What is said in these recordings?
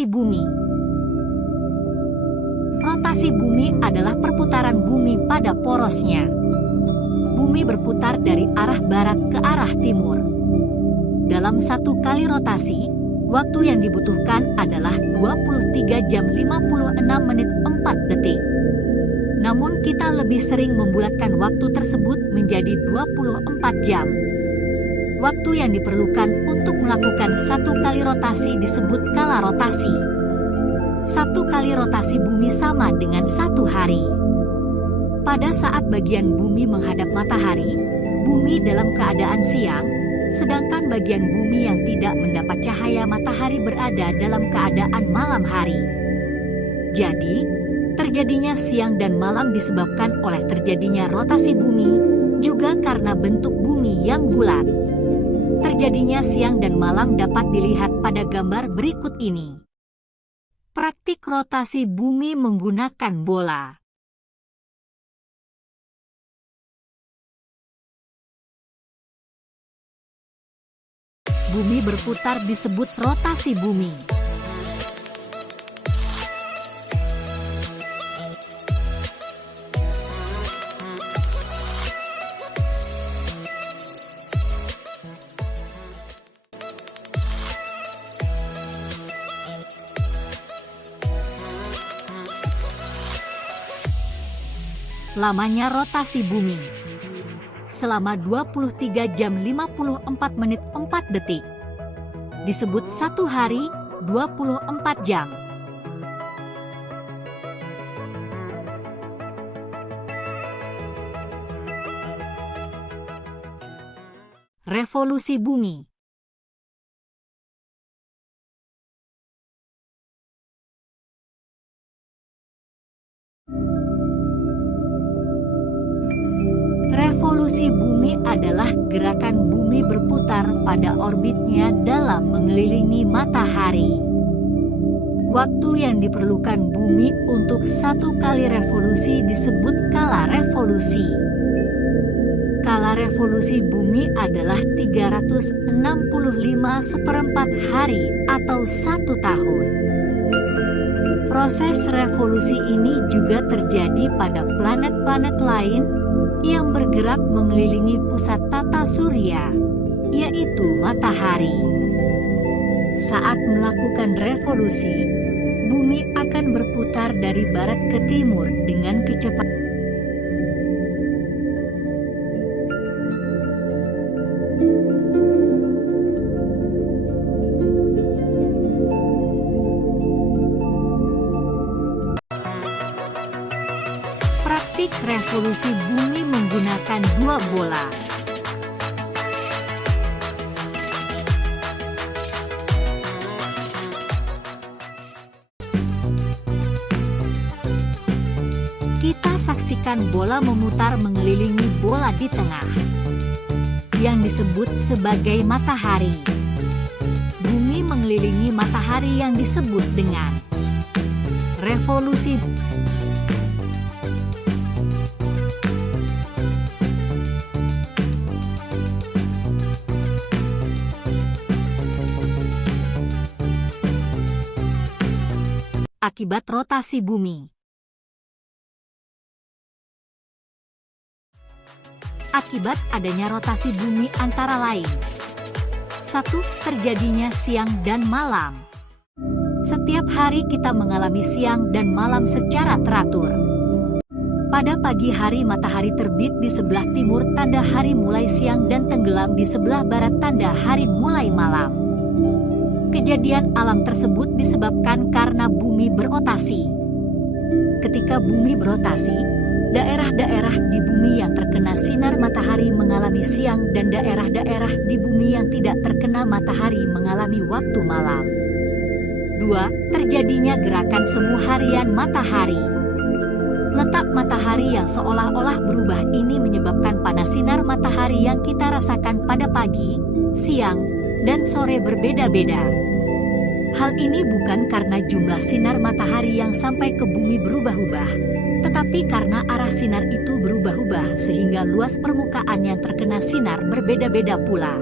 rotasi bumi. Rotasi bumi adalah perputaran bumi pada porosnya. Bumi berputar dari arah barat ke arah timur. Dalam satu kali rotasi, waktu yang dibutuhkan adalah 23 jam 56 menit 4 detik. Namun kita lebih sering membulatkan waktu tersebut menjadi 24 jam. Waktu yang diperlukan untuk melakukan satu kali rotasi disebut kala rotasi. Satu kali rotasi bumi sama dengan satu hari. Pada saat bagian bumi menghadap matahari, bumi dalam keadaan siang, sedangkan bagian bumi yang tidak mendapat cahaya matahari berada dalam keadaan malam hari. Jadi, terjadinya siang dan malam disebabkan oleh terjadinya rotasi bumi, juga karena bentuk bumi yang bulat. Terjadinya siang dan malam dapat dilihat pada gambar berikut ini. Praktik rotasi bumi menggunakan bola. Bumi berputar disebut rotasi bumi. Lamanya rotasi bumi selama 23 jam 54 menit 4 detik. Disebut satu hari 24 jam. Revolusi bumi. Revolusi bumi adalah gerakan bumi berputar pada orbitnya dalam mengelilingi matahari. Waktu yang diperlukan bumi untuk satu kali revolusi disebut kala revolusi. Kala revolusi bumi adalah 365 hari atau 1 tahun. Proses revolusi ini juga terjadi pada planet-planet lain yang bergerak mengelilingi pusat tata surya, yaitu matahari. Saat melakukan revolusi, bumi akan berputar dari barat ke timur dengan kecepatan revolusi bumi menggunakan 2 bola. Kita saksikan bola memutar mengelilingi bola di tengah, yang disebut sebagai matahari. Bumi mengelilingi matahari yang disebut dengan revolusi. Akibat rotasi bumi. Akibat adanya rotasi bumi antara lain: 1. Terjadinya siang dan malam. Setiap hari kita mengalami siang dan malam secara teratur. Pada pagi hari matahari terbit di sebelah timur tanda hari mulai siang dan tenggelam di sebelah barat tanda hari mulai malam. Kejadian alam tersebut disebabkan karena bumi berotasi. Ketika bumi berotasi, daerah-daerah di bumi yang terkena sinar matahari mengalami siang dan daerah-daerah di bumi yang tidak terkena matahari mengalami waktu malam. 2. Terjadinya gerakan semu harian matahari. Letak matahari yang seolah-olah berubah ini menyebabkan panas sinar matahari yang kita rasakan pada pagi, siang, dan sore berbeda-beda. Hal ini bukan karena jumlah sinar matahari yang sampai ke bumi berubah-ubah, tetapi karena arah sinar itu berubah-ubah sehingga luas permukaan yang terkena sinar berbeda-beda pula.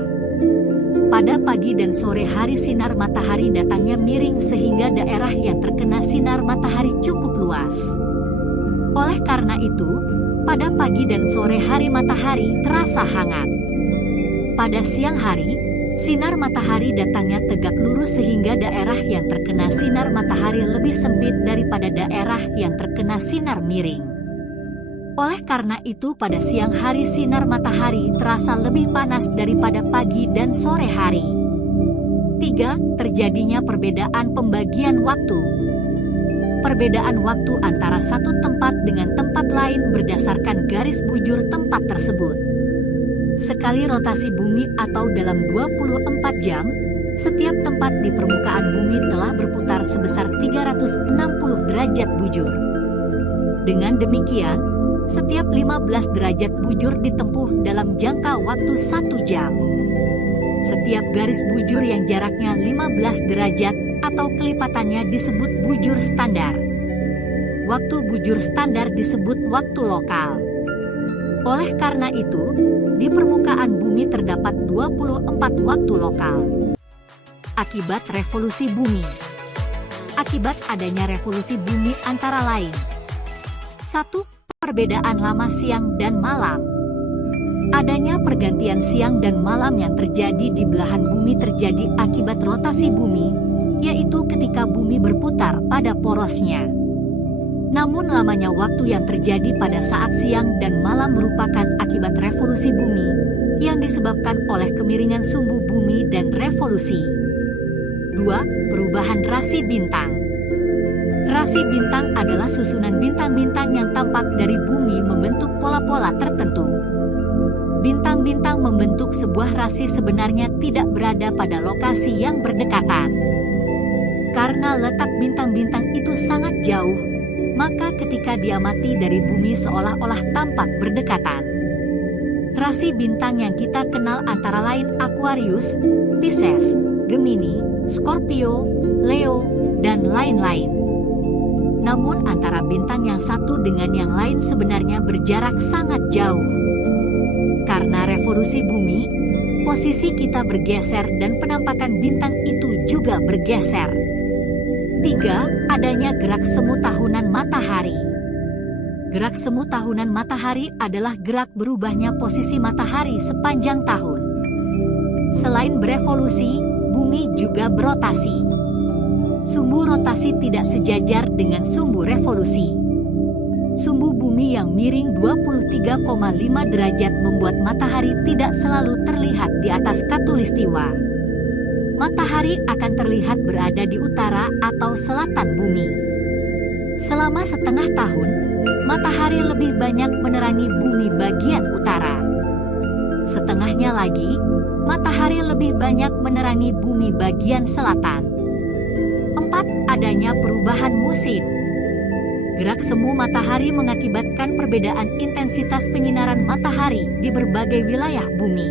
Pada pagi dan sore hari sinar matahari datangnya miring sehingga daerah yang terkena sinar matahari cukup luas. Oleh karena itu, pada pagi dan sore hari matahari terasa hangat. Pada siang hari, sinar matahari datangnya tegak lurus sehingga daerah yang terkena sinar matahari lebih sempit daripada daerah yang terkena sinar miring. Oleh karena itu pada siang hari sinar matahari terasa lebih panas daripada pagi dan sore hari. 3. Terjadinya perbedaan pembagian waktu. Perbedaan waktu antara satu tempat dengan tempat lain berdasarkan garis bujur tempat tersebut. Sekali rotasi bumi atau dalam 24 jam, setiap tempat di permukaan bumi telah berputar sebesar 360 derajat bujur. Dengan demikian, setiap 15 derajat bujur ditempuh dalam jangka waktu 1 jam. Setiap garis bujur yang jaraknya 15 derajat atau kelipatannya disebut bujur standar. Waktu bujur standar disebut waktu lokal. Oleh karena itu, di permukaan bumi terdapat 24 waktu lokal. Akibat revolusi bumi. Akibat adanya revolusi bumi antara lain: 1. Perbedaan lama siang dan malam. Adanya pergantian siang dan malam yang terjadi di belahan bumi terjadi akibat rotasi bumi, yaitu ketika bumi berputar pada porosnya. Namun lamanya waktu yang terjadi pada saat siang dan malam merupakan akibat revolusi bumi, yang disebabkan oleh kemiringan sumbu bumi dan revolusi. 2. Perubahan rasi bintang. Rasi bintang adalah susunan bintang-bintang yang tampak dari bumi membentuk pola-pola tertentu. Bintang-bintang membentuk sebuah rasi sebenarnya tidak berada pada lokasi yang berdekatan. Karena letak bintang-bintang itu sangat jauh, maka ketika diamati dari bumi seolah-olah tampak berdekatan. Rasi bintang yang kita kenal antara lain Aquarius, Pisces, Gemini, Scorpio, Leo, dan lain-lain. Namun antara bintang yang satu dengan yang lain sebenarnya berjarak sangat jauh. Karena revolusi bumi, posisi kita bergeser dan penampakan bintang itu juga bergeser. 3. Adanya gerak semu tahunan matahari. Gerak semu tahunan matahari adalah gerak berubahnya posisi matahari sepanjang tahun. Selain berevolusi, bumi juga berotasi. Sumbu rotasi tidak sejajar dengan sumbu revolusi. Sumbu bumi yang miring 23,5 derajat membuat matahari tidak selalu terlihat di atas khatulistiwa. Matahari akan terlihat berada di utara atau selatan bumi. Selama setengah tahun, matahari lebih banyak menerangi bumi bagian utara. Setengahnya lagi, matahari lebih banyak menerangi bumi bagian selatan. 4. Adanya perubahan musim. Gerak semu matahari mengakibatkan perbedaan intensitas penyinaran matahari di berbagai wilayah bumi.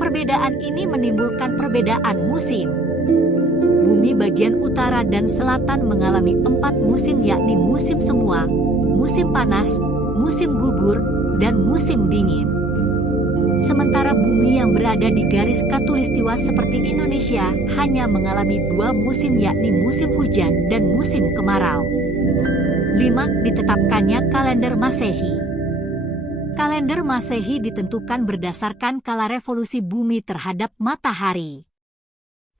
Perbedaan ini menimbulkan perbedaan musim. Bumi bagian utara dan selatan mengalami 4 musim, yakni musim semua, musim panas, musim gugur, dan musim dingin. Sementara bumi yang berada di garis khatulistiwa seperti Indonesia hanya mengalami 2 musim, yakni musim hujan dan musim kemarau. 5. Ditetapkannya kalender Masehi. Kalender Masehi ditentukan berdasarkan kala revolusi bumi terhadap matahari.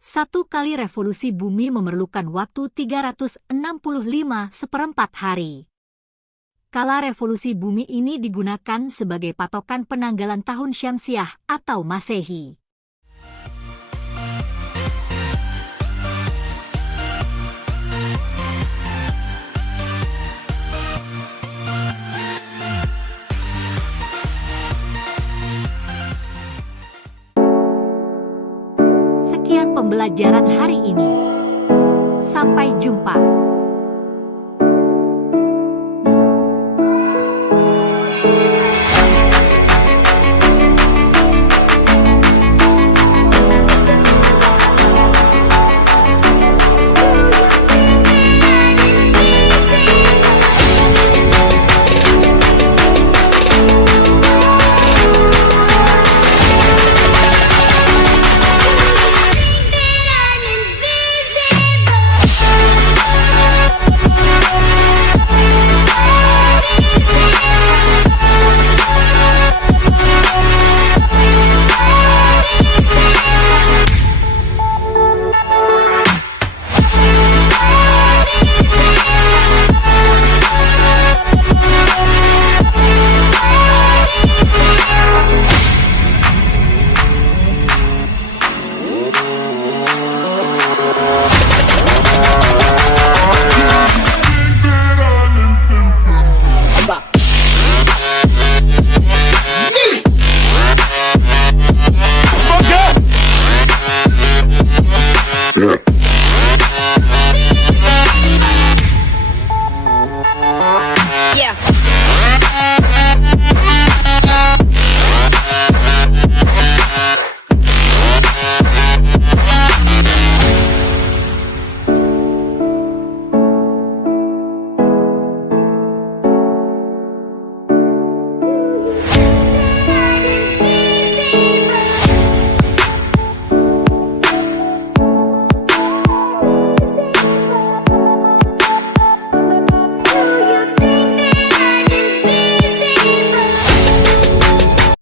Satu kali revolusi bumi memerlukan waktu 365 hari. Kala revolusi bumi ini digunakan sebagai patokan penanggalan tahun Syamsiah atau Masehi. Sekian pembelajaran hari ini. Sampai jumpa.